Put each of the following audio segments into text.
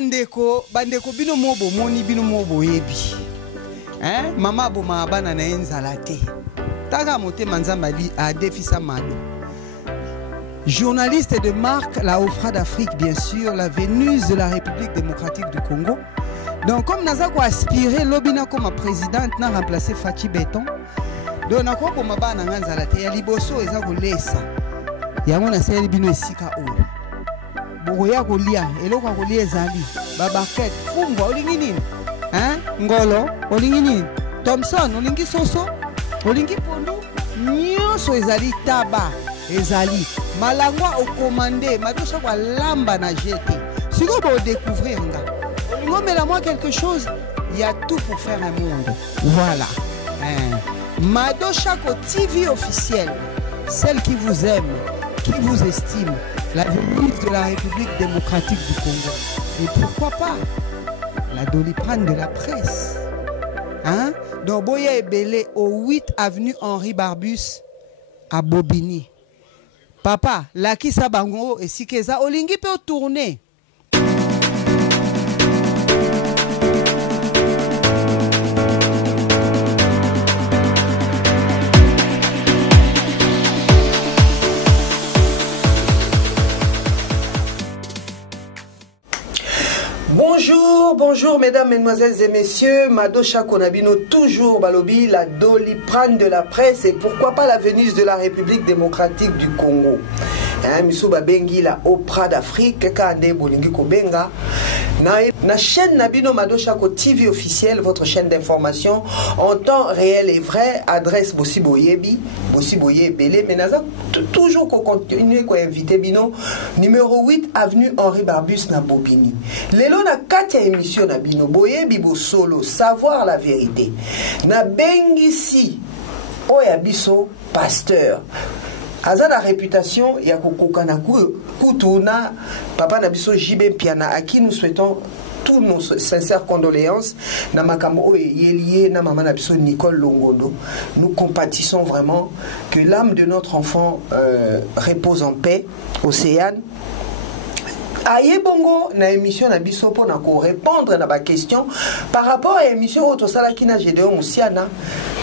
bandeko bino mobo moni bino mobo yebi. Hein? Mama bo maabana na enzala te. Taga mote manzambali a defisa mado. Journaliste de marque, la Ofra d'Afrique bien sûr, la Vénus de la République démocratique du Congo. Donc comme Nazako aspiré lobina comme présidente n'a remplacé Fachi Béton. Donc na ko mabana nganzala te ya liboso eza kolesa. Yango na seli bino esika o. Boya kolia eloko kolia ezali. Babaket fumba olingi nini? Hein? Ngolo olingi nini? Thompson olingi soso? Olingi pondo? Nyonso ezali taba ezali. Malangwa au commandé, madosha kwa lamba na jeté. Si vous voulez découvrir, moi quelque chose, il y a tout pour faire un monde. Voilà. Madosha ko TV officielle, celle qui vous aime, qui vous estime, la Vénus de la République démocratique du Congo. Et pourquoi pas la Doliprane de la presse. Hein? Donc Boya est belé au 8 avenue Henri Barbus à Bobigny. Papa, la qui sabango et si keza olingi peut tourner. Bonjour mesdames, mesdemoiselles et messieurs, Madosha Konabino, toujours Balobi, la Doliprane de la presse et pourquoi pas la Vénus de la République démocratique du Congo. Misuba Bengi, la Ofra d'Afrique, Kande Bolingi Kobenga. Na chaîne Nabino Madosha Ko TV officielle, votre chaîne d'information en temps réel et vrai, adresse Bossi Boyebi, Bossi Boye Belé, mais naza toujours qu'on continue qu'on invite Bino, numéro 8 avenue Henri Barbus na Bobigny. Lelo na 4 émissions Nabino Boyebi Bo solo, savoir la vérité. Na Bengi si Oyabiso pasteur. Aza la réputation ya kokokana kutuna papa Nabiso Jibé Piana à qui nous souhaitons tous nos sincères condoléances. Na makambo yelié na maman Nabiso Nicole Longondo. Nous compatissons vraiment que l'âme de notre enfant repose en paix. Océane. Aye bongo na émission na biso pour na ko répondre na ba question par rapport à émission auto sala ki na Gédéon Moussiana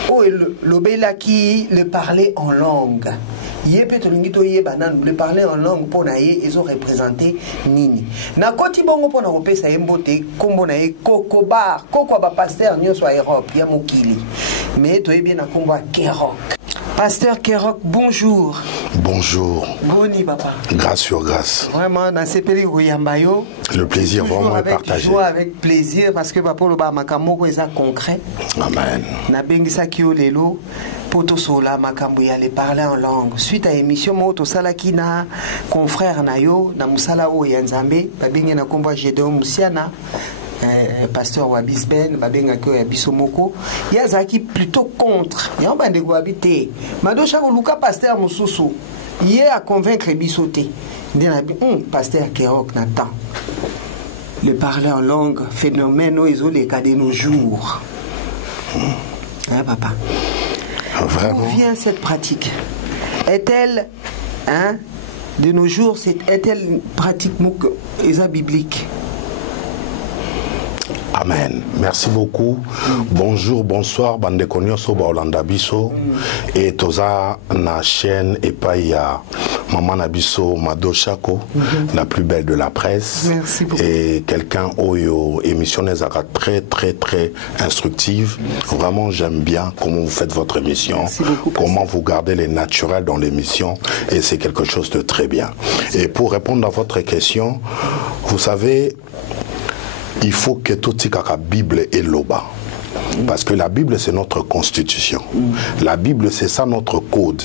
o lobela ki le parler en langue. Yé peut lingito yé banan le parler en langue pour na yé ils ont représenté nini. Na koti bongo pour na kopesa yembote kombo na yé kokobar koko ba pasteur nyonso a Europe ya mokili. Mais to bien na kombo Kerok. Pasteur Kerok, bonjour. Bonjour. Boni, papa. Grâce sur grâce. Vraiment, dans ces pays où le plaisir vraiment est partagé. Avec plaisir, parce que papa, le makamoko est concret. Amen. Na bengisa ki lelo poto sola makambo ya le parler en langue. Suite à émission moto sala ki na confrère na yo na musala o ya Nzambe, ba bengi na kombo Gédéon Moussiana. Pasteur Wabisben, Babenga Kyo Bisomoko, Yazaki plutôt contre. Yan bande ko habité. Madosha Luka pasteur Mususu. Il est à convaincre Bisoté. Pasteur Kerok Nathan. Le parler en langue, phénomène isolé cas de nos jours. Hein, papa. Vraiment. D'où vient cette pratique? Est-elle, hein, de nos jours, est-elle une pratique biblique? Amen. Merci beaucoup. Bonjour, bonsoir, bande konyoso ba Olanda biso et toza na chaîne et pas ya maman Nabiso Madosha Ko, la plus belle de la presse. Merci beaucoup. Et quelqu'un oyo émission nezaka très instructive. Vraiment j'aime bien comment vous faites votre émission, comment vous gardez les naturels dans l'émission et c'est quelque chose de très bien. Et pour répondre à votre question, vous savez, il faut que tout la Bible est loba. Parce que la Bible, c'est notre constitution. La Bible, c'est ça notre code.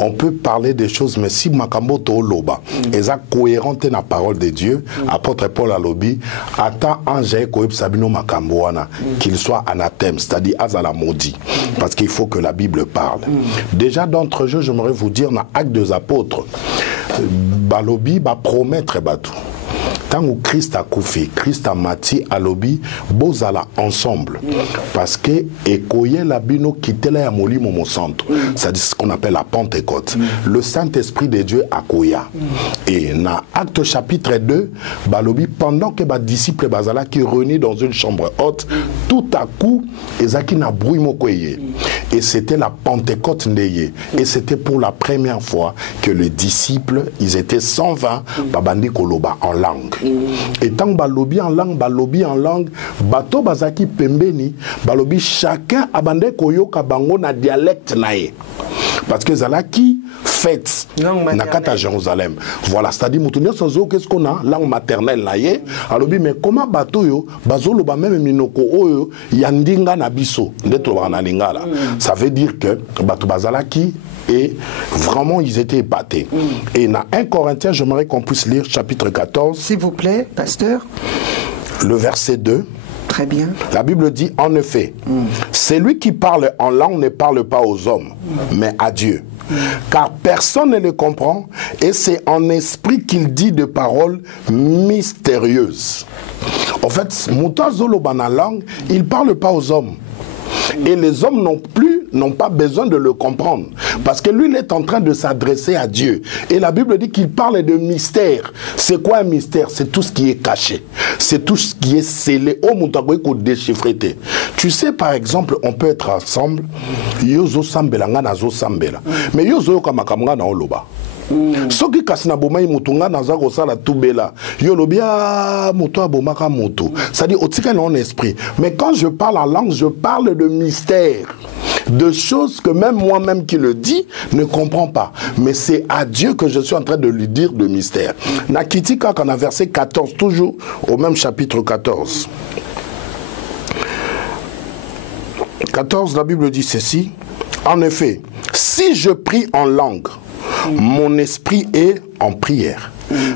On peut parler des choses, mais si Makambo to loba, et ça cohérente dans la parole de Dieu, apôtre Paul à lobby, attend Angé Koeb Sabino Makamboana, qu'il soit anathème, c'est-à-dire Azala maudit. Parce qu'il faut que la Bible parle. Déjà, d'entre-jeux, j'aimerais vous dire, dans Actes des Apôtres, Balobi va promettre Batou. tant que Christ a koufi, Christ a mati alobi, bozala ensemble. Parce que ekoye la bino kitela ya molimo mo centre. C'est ce qu'on appelle la Pentecôte. Le Saint-Esprit de Dieu a koya. Et dans Acte chapitre 2, balobi, pendant que les disciples bazala qui réunis dans une chambre haute, tout à coup, ezaki na bruit mokoye. Et c'était la Pentecôte neye. Et c'était pour la première fois que les disciples, ils étaient 120, babandi koloba en langue. Et tant balobi en langue, bato bazaki pembeni, balobi chacun abande koyoka bango na dialecte nae. Parce que Zalaki fête Nakata Jérusalem. Voilà, c'est-à-dire, qu'est-ce qu'on a? Langue maternelle, alors, mais comment bateau yo, bazolo ba même minoko oyo, yandinga nabiso, ça veut dire que bateau bazalaki, et vraiment ils étaient épatés. Et dans 1 Corinthiens, j'aimerais qu'on puisse lire chapitre 14. S'il vous plaît, pasteur. Le verset 2. Très bien. La Bible dit, en effet, celui qui parle en langue ne parle pas aux hommes, mais à Dieu. Car personne ne le comprend, et c'est en esprit qu'il dit de paroles mystérieuses. En fait, Mouta Zolobana langue, il ne parle pas aux hommes. Et les hommes n'ont pas besoin de le comprendre. Parce que lui, il est en train de s'adresser à Dieu. Et la Bible dit qu'il parle de mystère. C'est quoi un mystère? C'est tout ce qui est caché. C'est tout ce qui est scellé. Tu sais, par exemple, on peut être ensemble. Mais soki kasina bomai mutunga naza kosala tubela yo lobia moto abomaka moto, c'est-à-dire otika non esprit. Mais quand je parle en langue, je parle de mystère, de choses que même moi-même qui le dis ne comprends pas, mais c'est à Dieu que je suis en train de lui dire de mystère. Nakitika quand on a verset 14, toujours au même chapitre 14. 14, la Bible dit ceci: en effet, si je prie en langue, mon esprit est en prière,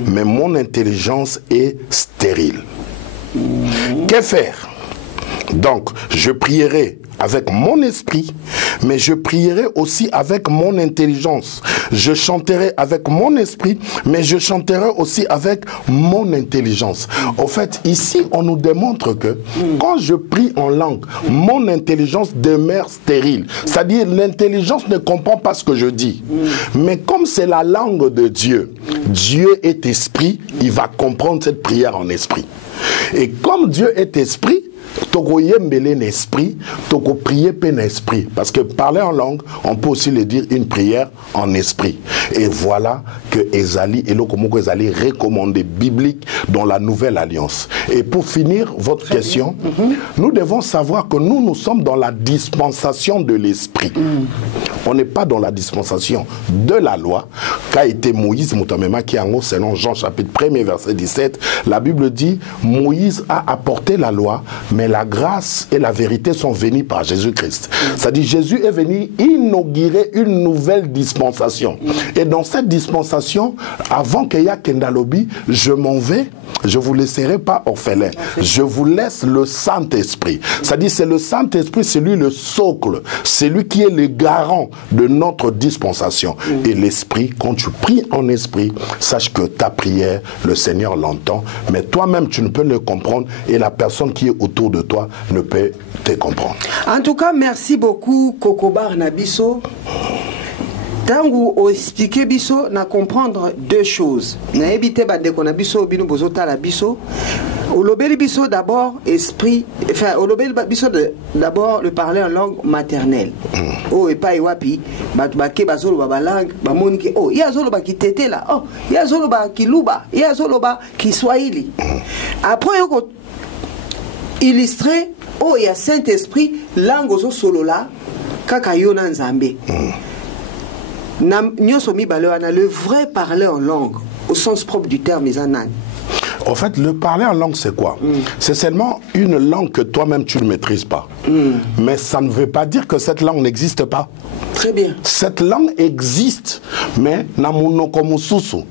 mais mon intelligence est stérile. Que faire? Donc, je prierai avec mon esprit, mais je prierai aussi avec mon intelligence. Je chanterai avec mon esprit, mais je chanterai aussi avec mon intelligence. En fait, ici, on nous démontre que quand je prie en langue, mon intelligence demeure stérile. C'est-à-dire, l'intelligence ne comprend pas ce que je dis. Mais comme c'est la langue de Dieu, Dieu est esprit, il va comprendre cette prière en esprit. Et comme Dieu est esprit, toko yembele n'esprit, toko prier pen esprit. Parce que parler en langue, on peut aussi le dire une prière en esprit. Et voilà que Ezali et Lokomoko Ezali recommandé biblique dans la Nouvelle Alliance. Et pour finir votre question, nous devons savoir que nous sommes dans la dispensation de l'esprit. On n'est pas dans la dispensation de la loi qu'a été Moïse Moutamema qui en haut, selon Jean chapitre 1er verset 17. La Bible dit Moïse a apporté la loi, mais la grâce et la vérité sont venues par Jésus-Christ. C'est-à-dire Jésus est venu inaugurer une nouvelle dispensation. Et dans cette dispensation, avant qu'il y ait Kendalobi, je m'en vais, je ne vous laisserai pas orphelin. Je vous laisse le Saint-Esprit. C'est-à-dire c'est le Saint-Esprit, c'est lui le socle, c'est lui qui est le garant de notre dispensation. Et l'esprit, quand tu pries en esprit, sache que ta prière, le Seigneur l'entend, mais toi-même tu ne peux le comprendre et la personne qui est autour de toi ne peut te comprendre. En tout cas, merci beaucoup Kokobar Nabiso. Tangu o expliquer biso na comprendre deux choses. Na éviter ba de konabiso binu bozota la biso. Au lobeli biso d'abord esprit, enfin au lobeli biso d'abord le parler en langue maternelle. Oh et pas iwapi ba ke bazolo ba langue ba monki oh ya zolo ba kitete là. Oh ya zolo ba kiluba, ya zolo ba kiswahili. Après yoko illustrer oh il y a Saint-Esprit langue ozo solo là kaka yona nzambe. Le vrai parler en langue, au sens propre du terme, en fait, le parler en langue, c'est quoi? C'est seulement une langue que toi-même tu ne maîtrises pas. Mais ça ne veut pas dire que cette langue n'existe pas. Très bien. Cette langue existe, mais namuno comme susu.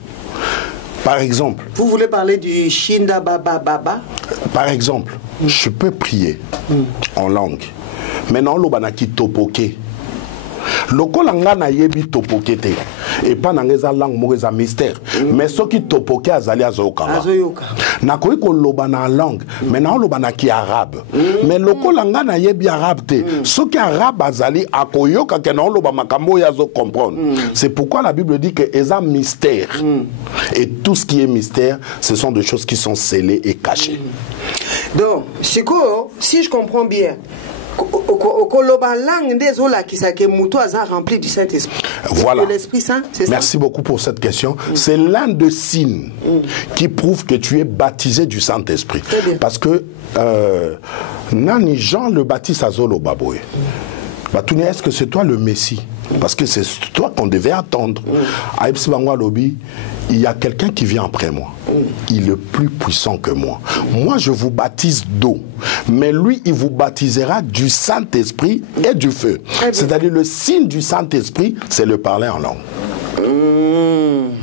Par exemple. Vous voulez parler du Shinda Baba Baba? Par exemple, je peux prier en langue. Maintenant, l'obanaki topoke. Lokola nga na yebi topoke te et pas na ngeza langue mongeza mystère mais ce qui topoke azali azoyoka nakoki koloba na langue mais na oloba na ki arabe mais lokola nga na yebi arabe te soki arabe azali akoyoka ke na oloba makambo ya zo comprendre. C'est pourquoi la Bible dit que eza mystère et tout ce qui est mystère ce sont des choses qui sont scellées et cachées. Donc si je comprends bien, rempli du Saint-Esprit. Voilà. De l'Esprit Saint, c'est ça? Merci beaucoup pour cette question. C'est l'un des signes qui prouve que tu es baptisé du Saint-Esprit. Parce que Nani Jean le baptise à Zolo Baboé. Est-ce que c'est toi le Messie? Parce que c'est toi qu'on devait attendre. Il y a quelqu'un qui vient après moi. Il est plus puissant que moi. Moi, je vous baptise d'eau. Mais lui, il vous baptisera du Saint-Esprit et du feu. C'est-à-dire le signe du Saint-Esprit, c'est le parler en langue.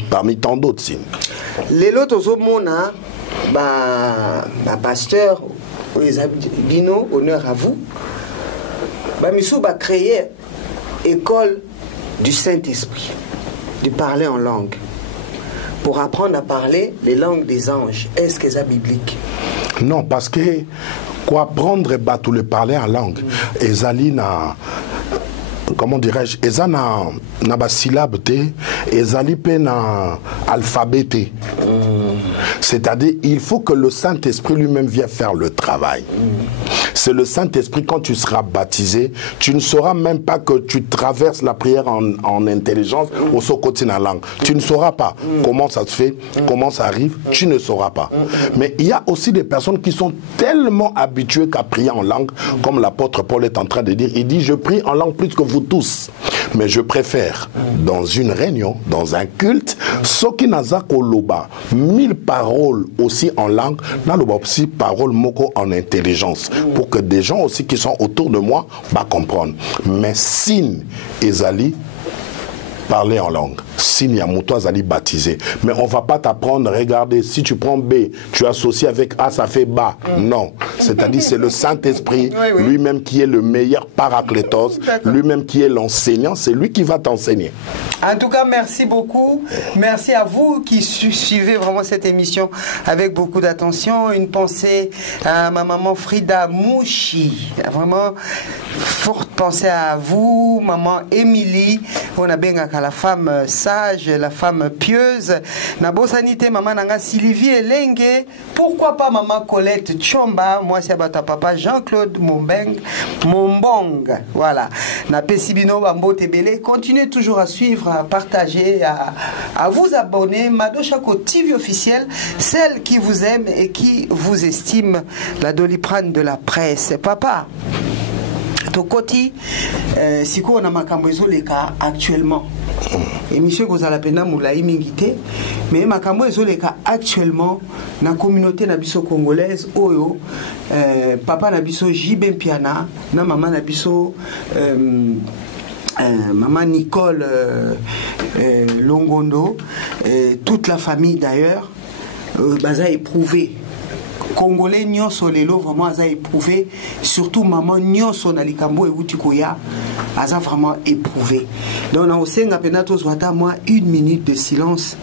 Parmi tant d'autres signes. Les autres pasteur, Bino, honneur à vous. Missou va créer école du Saint-Esprit, de parler en langue, pour apprendre à parler les langues des anges. Est-ce que c'est biblique? Non, parce que quoi apprendre tout le parler en langue, ezali na comment dirais-je, ezali na ba syllabe te, ezali pe na alphabet te. C'est-à-dire, il faut que le Saint-Esprit lui-même vienne faire le travail. C'est le Saint-Esprit, quand tu seras baptisé, tu ne sauras même pas que tu traverses la prière en intelligence au côté de la langue. Tu ne sauras pas comment ça se fait, comment ça arrive, tu ne sauras pas. Mais il y a aussi des personnes qui sont tellement habituées qu'à prier en langue, comme l'apôtre Paul est en train de dire. Il dit, je prie en langue plus que vous tous. Mais je préfère, dans une réunion, dans un culte, Soki Nazako Loba, 1000 paroles aussi en langue, Naloba aussi paroles moko en intelligence, pour que des gens aussi qui sont autour de moi comprennent. Mais Sin et Zali, parler en langue. Signe Yamouto Azali baptisé. Mais on ne va pas t'apprendre, regardez, si tu prends B, tu associes avec A, ça fait Ba. Non. C'est-à-dire c'est le Saint-Esprit, lui-même qui est le meilleur paraclétos, lui-même qui est l'enseignant, c'est lui qui va t'enseigner. En tout cas, merci beaucoup. Merci à vous qui suivez vraiment cette émission avec beaucoup d'attention. Une pensée à ma maman Frida Mouchi. Vraiment, forte pensée à vous, maman Émilie. On a bien la femme sage, la femme pieuse. Nabo sanité, maman nanga Sylvie Elenge. Pourquoi pas maman Colette Chomba. Moi, c'est à papa Jean-Claude Mombong. Voilà. Na Pesibino Bambo Tebele. Continuez toujours à suivre, à partager, à vous abonner. Mado Chako TV officiel, celle qui vous aime et qui vous estime, la Doliprane de la presse. Papa, Tokoti, si on a makambo ezoleka actuellement. Émission Gozalapena Moulaï Mingité, mais makambo ezoleka actuellement na communauté nabiso congolaise oyo, papa nabiso Jibem Piana, na maman nabiso maman Nicole Longondo, toute la famille d'ailleurs, baza éprouvé. Congolais nyonso lelo vraiment aza éprouvé, surtout maman nyonso na likambo e utikoya aza vraiment éprouvé. Donc on a aussi zwata moi 1 minute de silence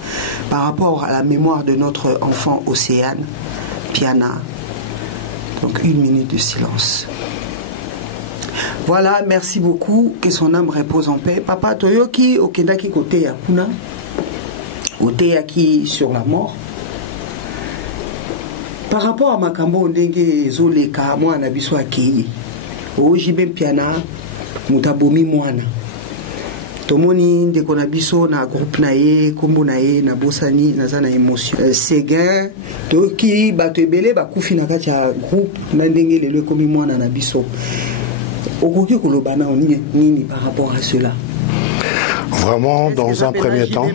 par rapport à la mémoire de notre enfant Océane Piana. Donc 1 minute de silence. Voilà, merci beaucoup, que son âme repose en paix. Papa Toyoki okendaki kote ya kuna, oteyaki sur la mort. Par rapport à makambo ndenge zoleka mwana biso akei Jibem Piana mutabomi mwana tomoni ndeko na biso na groupe na ye kombo na ye na bosani naza na émotion Séguin to ki bato ebele bakufi na kati ya groupe na ndenge lelo komi mwana na biso okoki koloba na nini par rapport à cela? Vraiment, dans un premier temps,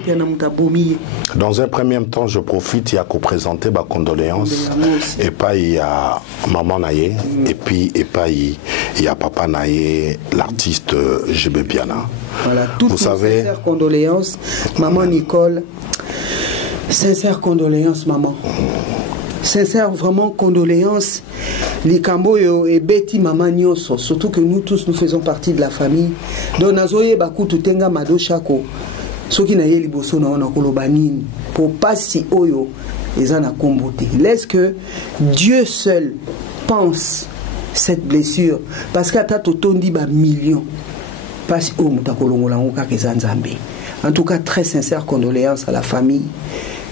je profite, il y a qu'à présenter ma condoléance. Et pas il y a maman Naye, et puis il y a papa Naye, l'artiste Jibem Piana. Voilà, toutes sincères condoléances, maman Nicole. Sincères condoléances, maman. Sincères vraiment condoléances. Likambo et Betty maman nyonso, surtout que nous tous nous faisons partie de la famille. Donc nazoye baku tutenga Mado Chako soki na ye liboso na ona koloba nini pour pasi oyo ezana kombote. Laisse que Dieu seul pense cette blessure parce qu'ata totondi ba millions pasi o mutakolongola ngoka kezanzambe. En tout cas, très sincères condoléances à la famille,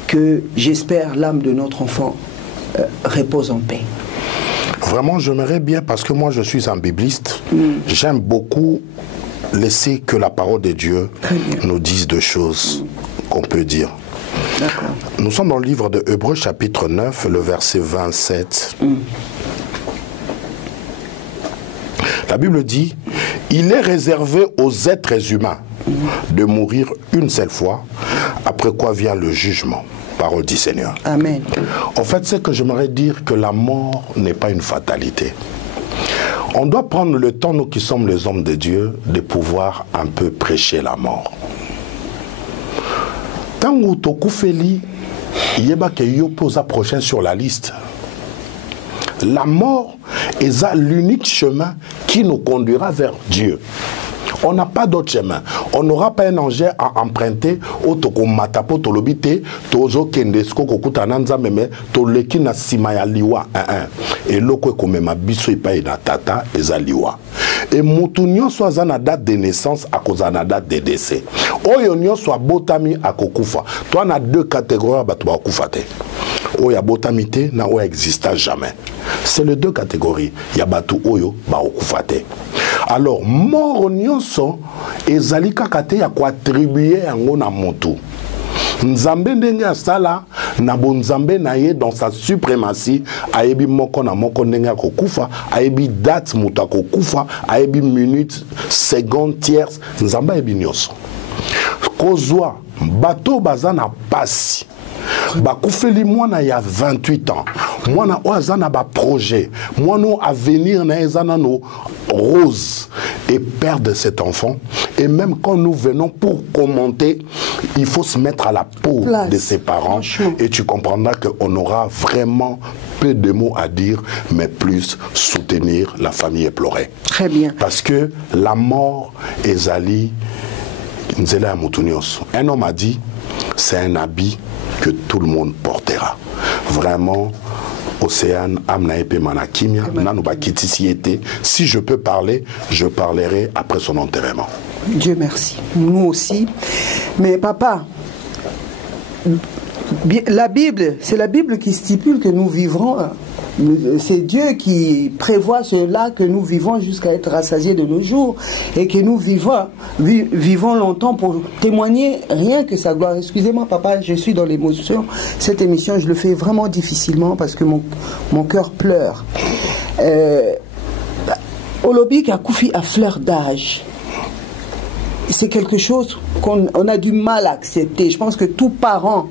que j'espère l'âme de notre enfant repose en paix. Vraiment, j'aimerais bien, parce que moi je suis un bibliste, j'aime beaucoup laisser que la parole de Dieu nous dise deux choses qu'on peut dire. Nous sommes dans le livre de Hébreux chapitre 9, le verset 27. La Bible dit, il est réservé aux êtres humains de mourir une seule fois, après quoi vient le jugement. Parole du Seigneur. Amen. En fait, c'est que j'aimerais dire que la mort n'est pas une fatalité. On doit prendre le temps, nous qui sommes les hommes de Dieu, de pouvoir un peu prêcher la mort. Tant que Tokoufeli, il y a prochain sur la liste. La mort est l'unique chemin qui nous conduira vers Dieu. On n'a pas d'autre chemin. On n'aura pas un engin à emprunter au toko matapo tolobite tozo kendesko kokutananza meme toleki na sima ya liwa et loko komema biso ipai na tata ezaliwa. Et mutu nyonso aza na date de naissance akoza na date de décès. Oyo nyonso abotami akokufa. Toi na deux catégories bato bakufa te. Oya botami te na oya exista jamais. C'est les deux catégories. Ya batu oyo ba okufa te. Alors mort nyonso ezali kaka te ya koattribuer yango na motu. Nzambe ndenge asala na bonzambe na ye dans sa suprématie ayebi moko na moko ndenge akokufa, ayebi date mutu akokufa, ayebi minute, seconde, tierce, nzambe ayebi nyonso. Kozwa bato baza na pasi. Bakufeli mwana ya 28 ans. Mwana oazana ba projet. Mwana avenir na ezana no rose. Et perdre cet enfant. Et même quand nous venons pour commenter, il faut se mettre à la peau de ses parents. Et tu comprendras qu'on aura vraiment peu de mots à dire, mais plus soutenir la famille et pleurer. Très bien. Parce que la mort est Ali Nzela Moutunios. Un homme a dit, c'est un habit que tout le monde portera. Vraiment, Océane, Amnaepe Manakimia, Nanubakitisiete. Si je peux parler, je parlerai après son enterrement. Dieu merci. Nous aussi. Mais papa, la Bible, c'est la Bible qui stipule que nous vivrons. C'est Dieu qui prévoit cela, que nous vivons jusqu'à être rassasiés de nos jours et que nous vivons longtemps pour témoigner rien que sa gloire. Excusez-moi papa, je suis dans l'émotion. Cette émission, je le fais vraiment difficilement parce que mon cœur pleure. Olobik a Koufi à fleur d'âge. C'est quelque chose qu'on a du mal à accepter. Je pense que tout parent,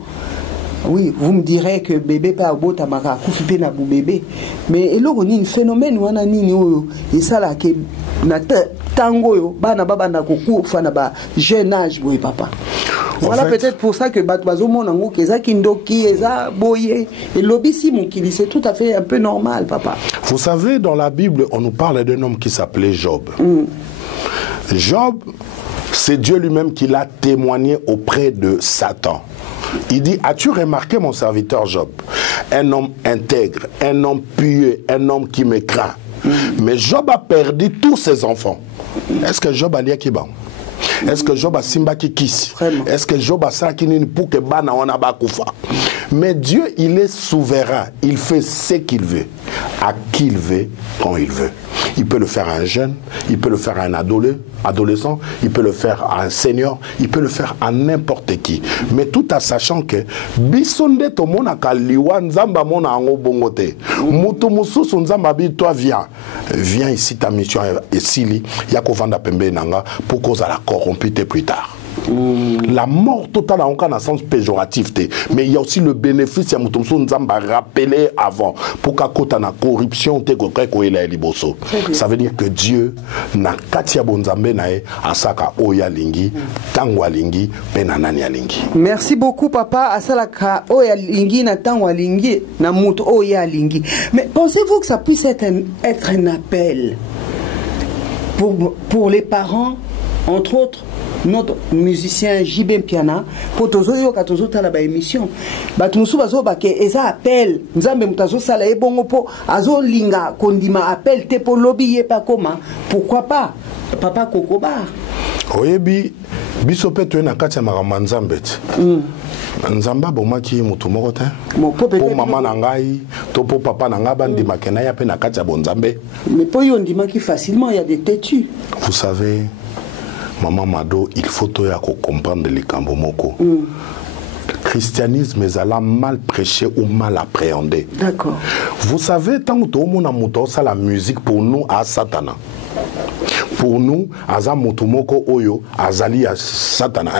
oui, vous me direz que bébé pas beau tamaka koufi na bébé, mais eloko ni phénomène wana nini oyo esala ke na tango yo bana baba na kokufa na ba jeune âge boy papa. Voilà peut-être pour ça que bazo mona ngo keza kindoki eza boye et lobisi mukili, c'est tout à fait un peu normal papa. Vous savez, dans la Bible, on nous parle d'un homme qui s'appelait Job. Job, c'est Dieu lui-même qui l'a témoigné auprès de Satan. Il dit, as-tu remarqué mon serviteur Job? Un homme intègre, un homme pieux, un homme qui me craint. Mais Job a perdu tous ses enfants. Est-ce que Job a lié qui bon? Est-ce que Job a simba qui kiss? Est-ce que Job a ça qui n'est pour que bana on a bakufa? Mais Dieu, il est souverain. Il fait ce qu'il veut, à qui il veut, quand il veut. Il peut le faire à un jeune, il peut le faire à un adolescent, il peut le faire à un senior, il peut le faire à n'importe qui. Mais tout en sachant que bisonde to mona kaliwa nzamba mona ango bongote. Mutu mususu nzamba bi toi viens ici, ta mission est sili yakovanda pembe nanga pour cause à la corrompue plus tard. La mort totale en cas dans sens péjoratif, mais il y a aussi le bénéfice à Moutomso Nzamba rappelé avant pour qu'à côté de la corruption ça veut dire que Dieu n'a katia bonzambe nae asaka oya lingi tangwa lingi penanania lingi. Merci beaucoup papa asalaka oya lingi na tangwa lingi na muto oya lingi. Mais pensez-vous que ça puisse être un appel pour les parents, entre autres notre musicien JB Piana pour tozo yo ka tozo tala ba émission batu musu bazo ba ke eza appel nzambe mutazo sala e bongo po azo linga kondima appel te po lobby ye pa koma pourquoi pas papa Kokoba oyebi biso pe to na kati ya makambo nzambe nzamba bomaki mutu moko te po mama na ngai to po papa na ngai bandimaka na ya pe na kati ya bonzambe mais po yo ndimaki facilement il y a des têtus. Vous savez Maman Mado, il faut comprendre les cambo moko. Le christianisme est mal prêché ou mal appréhendé. D'accord. Vous savez, tant que tout le monde a ça la musique pour nous à Satana. Pour nous, aza motumoko oyo azali à Satana.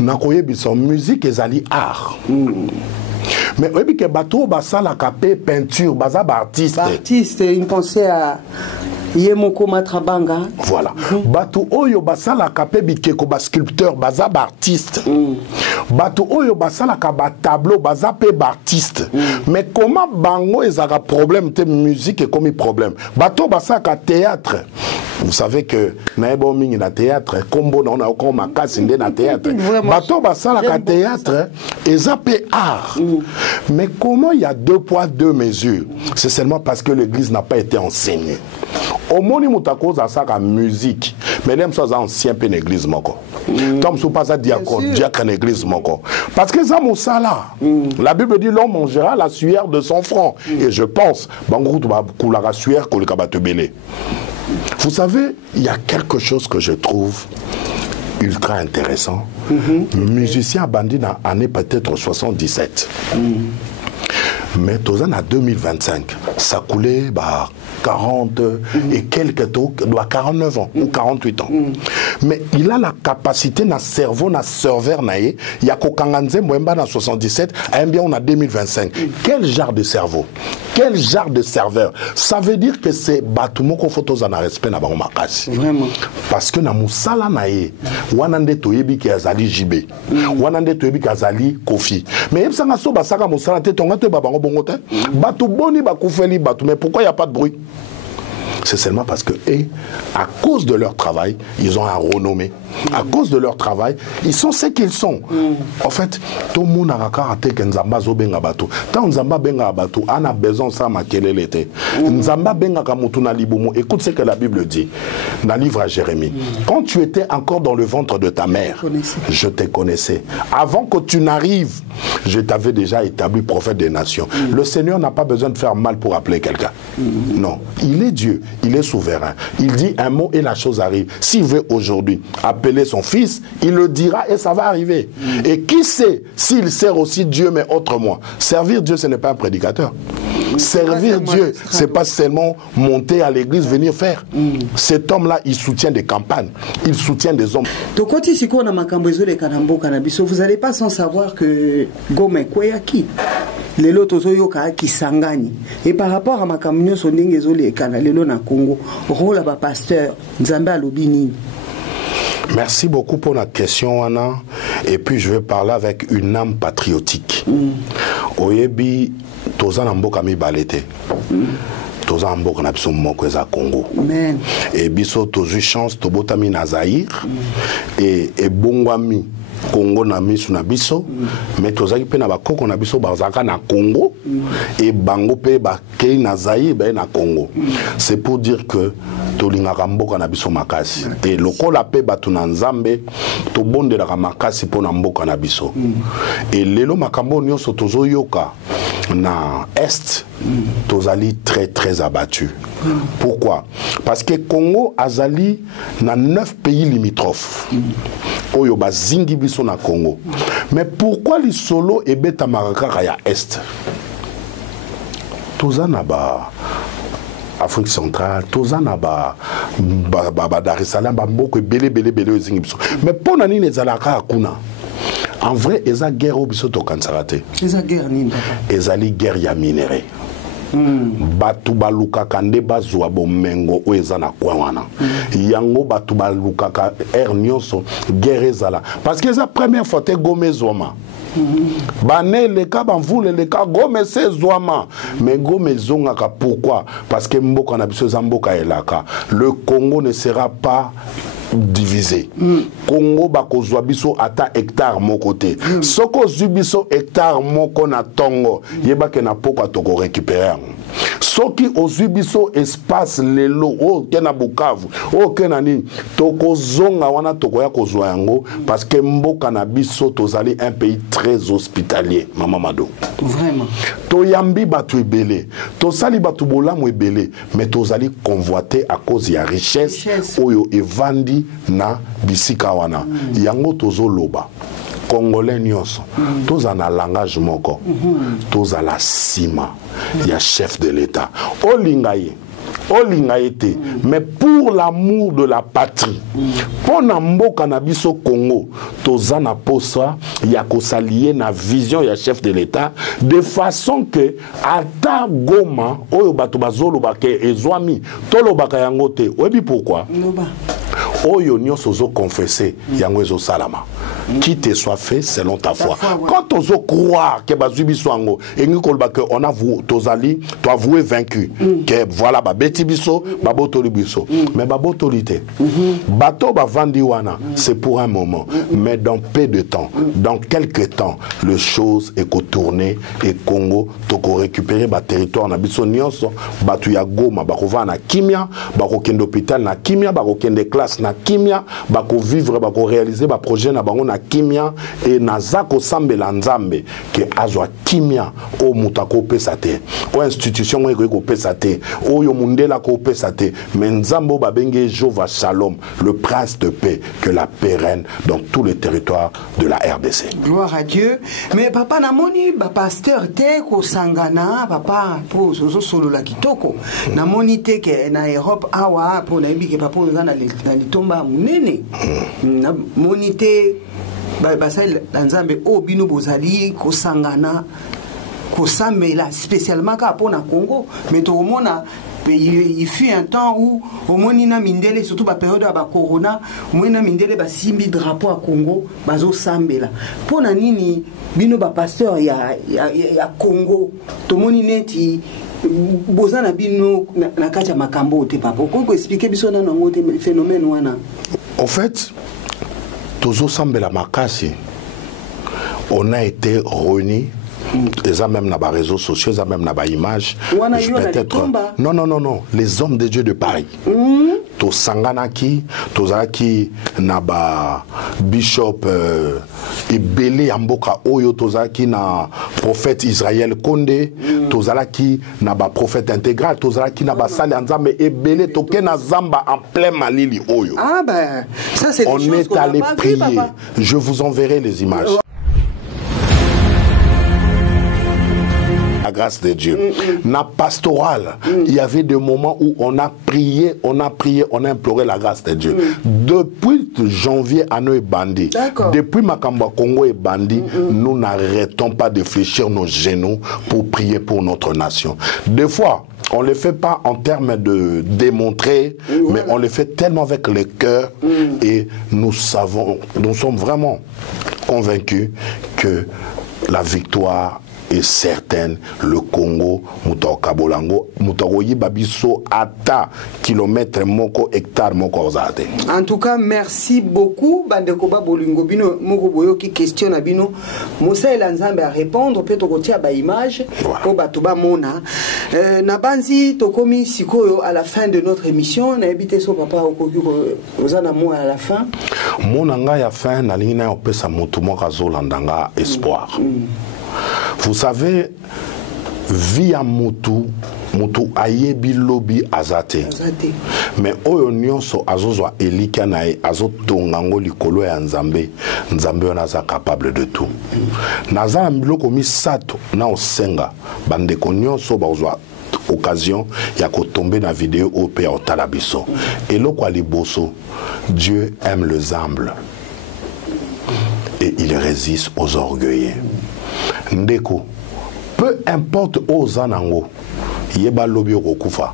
Nakoye biso musique ezali art. Mais oui, que bateau basa la capé peinture, baza artiste. Artiste, une pensée à Yemoko Matrabanga. Voilà. Bateau oyo basa la capé bikeko bas sculpteur, baza artiste. Bateau oyo basa la kaba tableau, baza pe artiste. Mais comment bango ezaka problème te musique et comme problème. Bateau basa ka théâtre. Vous savez que naebo mingi na théâtre, combo on a encore ma casse na théâtre. Bateau basa la ka théâtre, ezapé art. Mais comment il y a 2 poids 2 mesures? C'est seulement parce que l'église n'a pas été enseignée. Au moni mutako za sa musique, mais l'aime soit ancien pe l'église moko. Comme sous pas ça diacre l'église moko. Parce que ça moussala. La Bible dit l'homme mangera la sueur de son front. Et je pense bangout ba kulara sueur ko le kabate belé. Vous savez, il y a quelque chose que je trouve ultra intéressant. Musicien bandit dans l'année peut-être 77. Mais tous en 2025, ça coulait 40 et quelques taux, 49 ans ou 48 ans. Mais il a la capacité, dans cerveau, dans serveur, il y a Kokanganze Mwemba dans 77, et bien on a 2025. Quel genre de cerveau? Quel genre de serveur? Ça veut dire que c'est Batumo qu'on faut tous en respect dans le makasi. Vraiment. Parce que dans Moussala nae, Wanande Toyebi qui azali JB, Wanande Toyebi qui azali Kofi. Mais il y a so basaka Moussala te tonga te babango bongote. Batu boni bakufeli batu. Mais pourquoi il n'y a pas de bruit? C'est seulement parce que, à cause de leur travail, ils ont un renommé. À cause de leur travail, ils sont ce qu'ils sont. En fait, tout le monde a raconté que Nzamba zo benga bato. Tant Nzamba benga bato, on a besoin de ça maquiller l'été. Nzamba benga kamutuna libomo. Écoute ce que la Bible dit dans le livre à Jérémie. Quand tu étais encore dans le ventre de ta mère, je te connaissais. Avant que tu n'arrives, je t'avais déjà établi prophète des nations. Le Seigneur n'a pas besoin de faire mal pour appeler quelqu'un. Non, il est Dieu. Il est souverain. Il dit un mot et la chose arrive. S'il veut aujourd'hui appeler son fils, il le dira et ça va arriver. Et qui sait s'il sert aussi Dieu mais autrement? Servir Dieu, ce n'est pas un prédicateur. Servir Dieu, c'est pas seulement monter à l'église, venir faire. Cet homme-là, il soutient des campagnes. Il soutient des hommes. Vous n'allez pas sans savoir que Gome Kweyaki, les lots qui sangani. Et par rapport à ma camion, son les canaux na Congo, rôle à pasteur, Nzamba Lobini. Merci beaucoup pour la question, Anna. Et puis, je vais parler avec une âme patriotique. Oyebi, toza na mboka mi balete. Toza na mboka na biso moko eza Congo. Amen. Et biso tozu chance tobotami na Zaïre. Et bongwami Congo na misu na biso. Mais tozaki pe na bakoko na biso bazaka na Congo. Et bango pe bakei na Zaïre ba na Congo. C'est pour dire que tolingaka mboka na biso makasi. Et lokola pe batu na Nzambe to bondelaka makasi po na mboka na biso. Et lelo makambo nyonso tozo yoka na est tozali très abattu. Pourquoi? Parce que Congo azali na 9 pays limitrophes. Oyo bazingi biso na Congo. Mais pourquoi li solo ebeta marakaka ya est? Tozana ba Afrique centrale, tozana ba Dar es Salaam ba mboko belé zingi biso. Mais pona nini ezalaka kuna? En vrai, eza guerre au biso to kansarate. Eza guerre nini? Ezali guerre ya minéré. Batu baluka kande bazwa bomengo o eza na kwa wana. Yango batu baluka ka nyonso guerre ezala. Parce que eza première fois te gomezoma. Bane le ka banvule le ka gome se zwama. Mais gome zongaka pourquoi? Parce que mboka na biso za mboka elaka. Le Congo ne sera pas divisé. Congo bakozwa biso ata hectare moko te. Soko zubiso hectare moko na tongo, yeba ke na poko toko récupérer. Soki ozwi biso espace lelo o ke na Bukavu o ke na nini toko zonga wana toko ya kozwa yango parce que mboka na biso tozali un pays très hospitalier Mama Mado. Vraiment. Toyambi batu ebele, tosali batu bolamu ebele, mais tozali convoité à cause ya richesse oyo evandi na bisika wana. Yango tozo loba. Congolais nyonso, tous en a langage moko, tous à la cima, il y a chef de l'État. Olingaye te, mais pour l'amour de la patrie, pour Namboka na biso Congo, tous en a posa, il y a s'allier na vision, il y a chef de l'État, de façon que ata goma, oyo bato bazolo bake ezwami, tolo baka yangote, oyebi pourquoi? Oyo nyonso zo confesser, yango ezo salama. Qui te soit fait selon ta foi. Quand on croire que bazubi soango et on a tozali, tu as avoué vaincu. Que voilà ba betibiso, babotolibiso. Mais babotolité. Bateau ba vandiwana, c'est pour un moment. Mais dans peu de temps, dans quelques temps, les choses est tourner et Congo toko récupérer ba territoire na biso nyonso, batu ya Goma, bakova na kimia, bako kende hôpital na kimia, bako kende classe na kimia, bako vivre, bako réaliser ba projet na bango na kimia et nazako sambela nzambe ke azwa kimia o mutako pesate o institution ko pesate o yo mundela ko pesate mais nzambo babenge Jova Shalom le prince de paix que la paix règne dans tous les territoires de la RDC. Gloire à Dieu. Mais papa namoni ba pasteur te ko sangana papa pour zo solo la kitoko namoni te ke na Europe awa pour na biki papa na litomba munene na monite basal nzambe o bino bozali kosangana kosambela spécialement ka pona Congo mais to mona il fut un temps où au monina mindele surtout ba période ba corona monina mindele ba simbi drapeau à Congo bazo sambela pona nini bino ba pasteur ya Congo to monineti bozana bino na kacha makambo te papa ko expliquer biso na ngote phénomène wana. En fait Tozo Sambela Makasi, on a été réunis, ils ont même dans les réseaux sociaux, ils ont même dans les images. Non, les hommes de Dieu de Paris. To Sanganaki, Tozaki Naba Bishop Ebele Amboka Oyo, Tozaki na prophète Israël Konde, Tozalaki Naba prophète intégral, Tozalaki Naba Sali Anzambe Ebele Tokena Zamba en plein Malili Oyo. Ah ben, ça c'est on est allé prier. Je vous enverrai les images. La grâce de Dieu. Na pastoral, il y avait des moments où on a prié, on a imploré la grâce de Dieu. Depuis janvier, Ano est bandit. Depuis Makamba Congo est bandit, nous n'arrêtons pas de fléchir nos genoux pour prier pour notre nation. Des fois, on ne le fait pas en termes de démontrer, mais on le fait tellement avec le cœur et nous sommes vraiment convaincus que la victoire est certaine. Le Congo, Moutaokabolango, Moutaoyi Babiso, Ata, kilomètre, Moko, hectare, Moko, Ozate. En tout cas, merci beaucoup. Bandekoba Bolingo Bino, Moko Boyo qui questionne Abino. Moussa Elanzambe à répondre, peut-être qu'on ba image, au Batuba Mona. Nabanzi, Tokomi Sikoyo, à la fin de notre émission, on a habité son papa au Kogu, aux Anamo à la fin. Mon anga ya fin, na lingina ya opesa mutumo kazo landanga espoir. Vous savez, via Mutu ayebi lobi azate. Mais oyo nyonso azozwa elika nae azotongango likolo ya nzambe. Nzambe onaza capable de tout. Naza mbiloko misato na osenga bandeko nyonso bazwa occasion ya kotomber na vidéo au père Talabiso. Et loko aliboso, Dieu aime les humbles et il résiste aux orgueilleux. Ndeko, peu importe aux anango, yeba lobi okufa.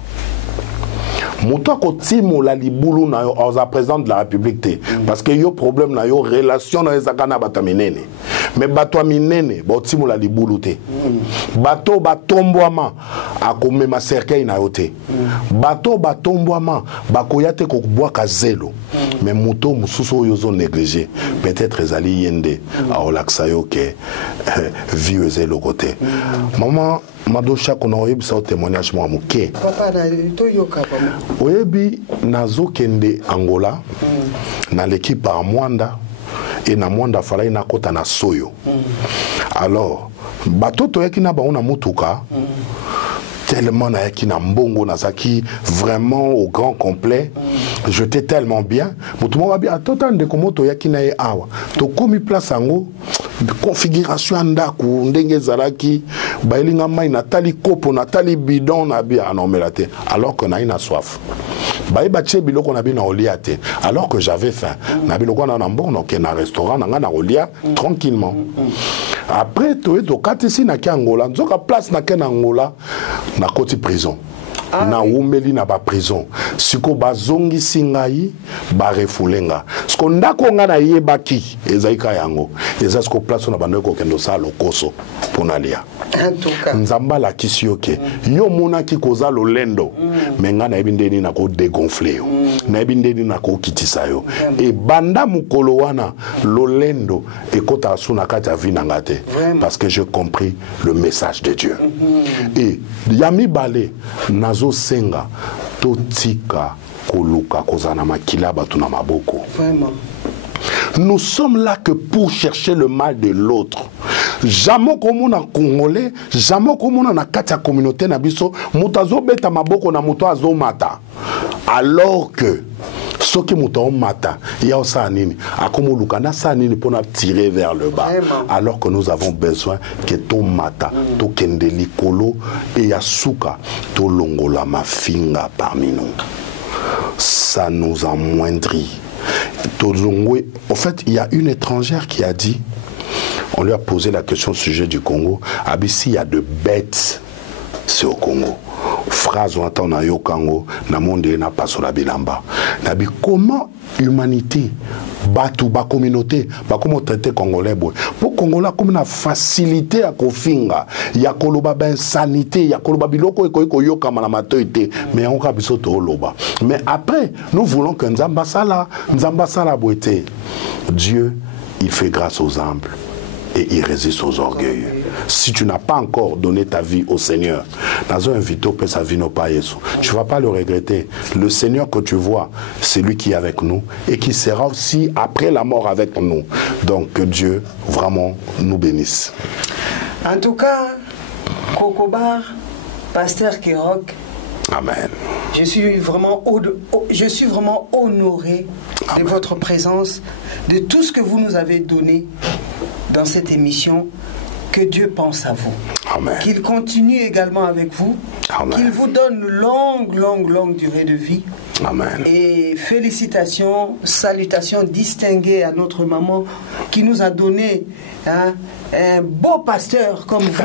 Mouta ko timo la libulu na yo aux président de la République te parce que yo problème na yo relation na ezakana bataminene. Mais bato minene botimula libulu te. Bato batombwama akomema cercueil na yote. Bato batombwama bakoyate ko bwaka zelo. Mais muto mususu yozo négligé. Peut-être ezali yende a olaksa yo ke vieux zelo côté. Maman Madosha qu'on a eu ça témoignage moi muke. Papa na toyoka papa. Oyebi nazo kende Angola na l'équipe à Mwanda et na Mwanda fala na kota na Soyo. Alors bato to yaki na ba ona mutuka tellement na yaki na mbongo na saki vraiment au grand complet. J'étais tellement bien. Mutumo wa bi atotande komoto yaki na e awa. To komi place ango configuration ndaku ndenge zalaki bailinga mai natali kopo natali bidon na bi anomelate alors que na ina soif bayi bache biloko na bi na oliate alors que j'avais faim na biloko na mbongo na ke na restaurant na na olia tranquillement après to katisi na ki Angola nzoka place na ke na Angola na koti prison na umeli na ba prison siko bazongi singai ba refulenga siko ndako nga na yebaki ezaika yango eza siko place na bandeko kendo sa lokoso ponalia nzamba la kisioke yo mona ki koza lolendo menga na ebindeni na ko dégonfler yo na ebindeni na ko kitisa yo e banda mukolo wana lolendo ekota suna kati vina ngate parce que j'ai compris le message de Dieu et yami balé nazo senga totika koluka kozana makila batu na maboko. Vraiment. Nous sommes là que pour chercher le mal de l'autre. Jamais comme on congolais, jamais comme on a katia communauté na biso, mutazo beta maboko na mutazo mata. Alors que ce qui mutazo mata, il y a ça nini, akomo lukana ça nini pour nous tirer vers le bas. Vraiment. Alors que nous avons besoin que ton mata, to kendeli kolo et yasuka, to longola mafinga parmi nous. Ça nous amoindrit. En fait, il y a une étrangère qui a dit, on lui a posé la question au sujet du Congo, Abissi, il y a de bêtes, c'est au Congo. Phrase on entend na yo Congo, na monde na pas sur la bilamba. Nabi comment humanité, batu ba communauté, ba comment traiter congolais boy. Pour congolais comme na facilité à kofinga, ya koloba ben sanité, ya koloba biloko eko yo kama na matoite, mais on ka biso to loba. Mais après, nous voulons que nzamba sala boité. Dieu, il fait grâce aux humbles et il résiste aux orgueilleux. Si tu n'as pas encore donné ta vie au Seigneur, tu ne vas pas le regretter. Le Seigneur que tu vois, c'est lui qui est avec nous et qui sera aussi après la mort avec nous. Donc que Dieu vraiment nous bénisse. En tout cas, Kokobar, Pasteur Kirok, amen. Je suis vraiment honoré de votre présence, de tout ce que vous nous avez donné dans cette émission. Que Dieu pense à vous. Qu'il continue également avec vous. Qu'il vous donne longue durée de vie. Amen. Et félicitations, salutations distinguées à notre maman qui nous a donné un beau pasteur comme vous.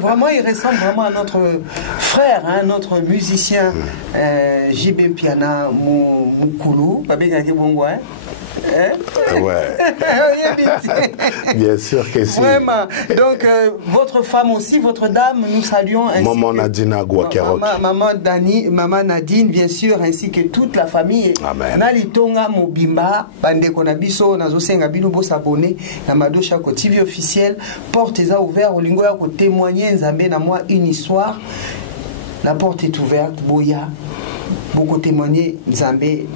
Vraiment, il ressemble vraiment à notre frère, notre musicien JB Piana Moukoulou. Ouais. Bien sûr que si. Vraiment. Donc, votre femme aussi, votre dame, nous saluons. Maman Nadine Agouakerok. Maman Nadine, bien sûr, ainsi que toute la famille. Amen. Nalitonga Mobimba, Bande Konabiso, Nazosenga Binobo s'abonner, Namado Chako TV officiel, porte est ouverte, Olingo ya ko témoigner, Nzambe na moi une histoire. La porte est ouverte, Boya, beaucoup témoigner, Nzambe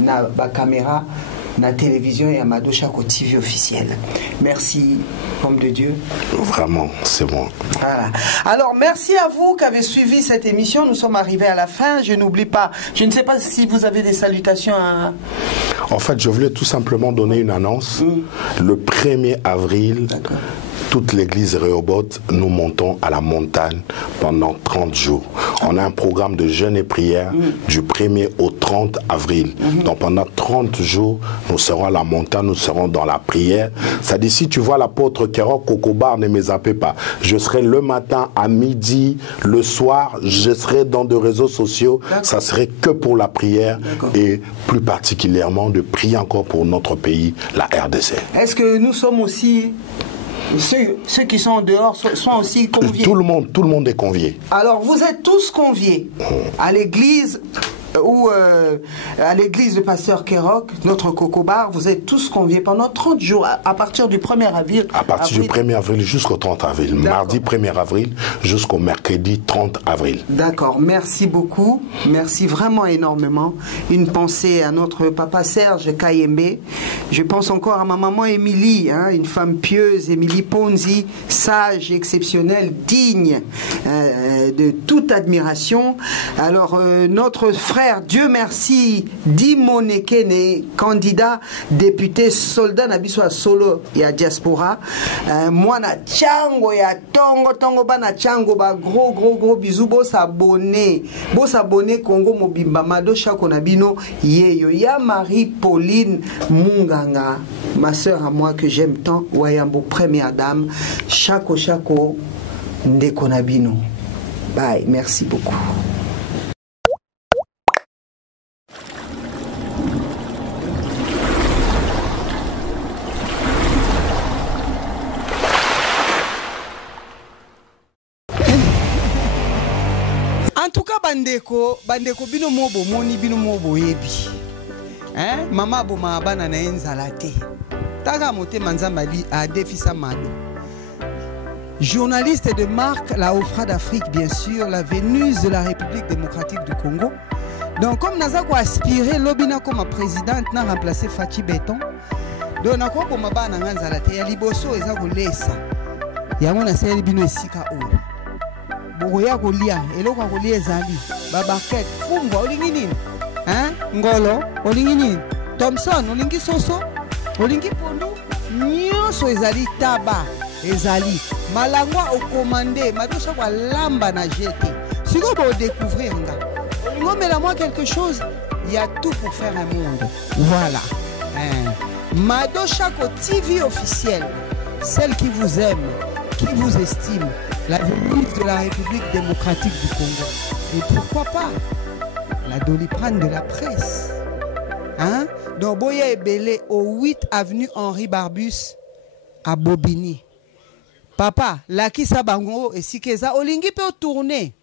na ba caméra. La télévision et Amado Chako TV officiel. Merci, homme de Dieu. Vraiment, c'est bon. Voilà. Alors, merci à vous qui avez suivi cette émission. Nous sommes arrivés à la fin. Je n'oublie pas, je ne sais pas si vous avez des salutations à... En fait, je voulais tout simplement donner une annonce. Le 1er avril, toute l'église Rehoboth, nous montons à la montagne pendant 30 jours. On a un programme de jeûne et prière du 1er au 30 avril. Donc pendant 30 jours, nous serons à la montagne, nous serons dans la prière. Ça dit, si tu vois l'apôtre Kerok, Kokobar, ne me zappez pas. Je serai le matin, à midi, le soir, je serai dans des réseaux sociaux. Ça serait que pour la prière et plus particulièrement de prier encore pour notre pays, la RDC. Est-ce que nous sommes aussi... Ceux qui sont dehors sont aussi conviés? Tout le monde est convié. Alors vous êtes tous conviés à l'église ou à l'église du pasteur Kerok, notre Kokobar, vous êtes tous conviés pendant 30 jours à partir du 1er avril. À partir du 1er avril jusqu'au 30 avril. Mardi 1er avril jusqu'au mercredi 30 avril. D'accord, merci beaucoup. Merci vraiment énormément. Une pensée à notre papa Serge Kayembe. Je pense encore à ma maman Émilie, hein, une femme pieuse, Émilie Ponzi, sage, exceptionnelle, digne de toute admiration. Alors, notre frère, Dieu merci, Dimo Nekene, candidat député soldat Nabiswa Solo et à diaspora. Moi na Tchango ya tongo bana Tchango ba gros bisous, bo s'abonner Congo Mobimba Mado Chako Nabino yeyo ya Marie-Pauline Munganga, ma soeur à moi que j'aime tant, Wayambo première dame, Chako Ndeko Nabino. Bye, merci beaucoup. En tout cas, bandeko bino mobo moni bino mobo yebi. Hein? Mama boma bana na enzala te. Taga mote manzambali a defisa mado. Journaliste de marque, la Ofra d'Afrique, bien sûr, la Vénus de la République démocratique du Congo. Donc, comme Nazako aspiré, Lobina comme présidente, n'a remplacé Fachi Béton. Donc, Nako boma bana na enzala te. Yaliboso ezako lesa. Yamona seli bino esika o. Bogoya kolia eloko kolia ezali babaket fungwa olingi nini hein ngolo olingi nini Thompson olingi soso olingi pondu nyonso ezali taba ezali malangwa okomande madosha kwa lamba na jete siko bo découvrir nga olingo mela moi quelque chose il y a tout pour faire un monde voilà hein Madosha ko TV officielle, celle qui vous aime, qui vous estime, la Vénus de la République démocratique du Congo. Et pourquoi pas la Doliprane de la presse. Hein? Donc, Boya Ebele au 8 avenue Henri Barbus à Bobigny. Papa, Laki Sabango et Sikeza, Olingi peut tourner.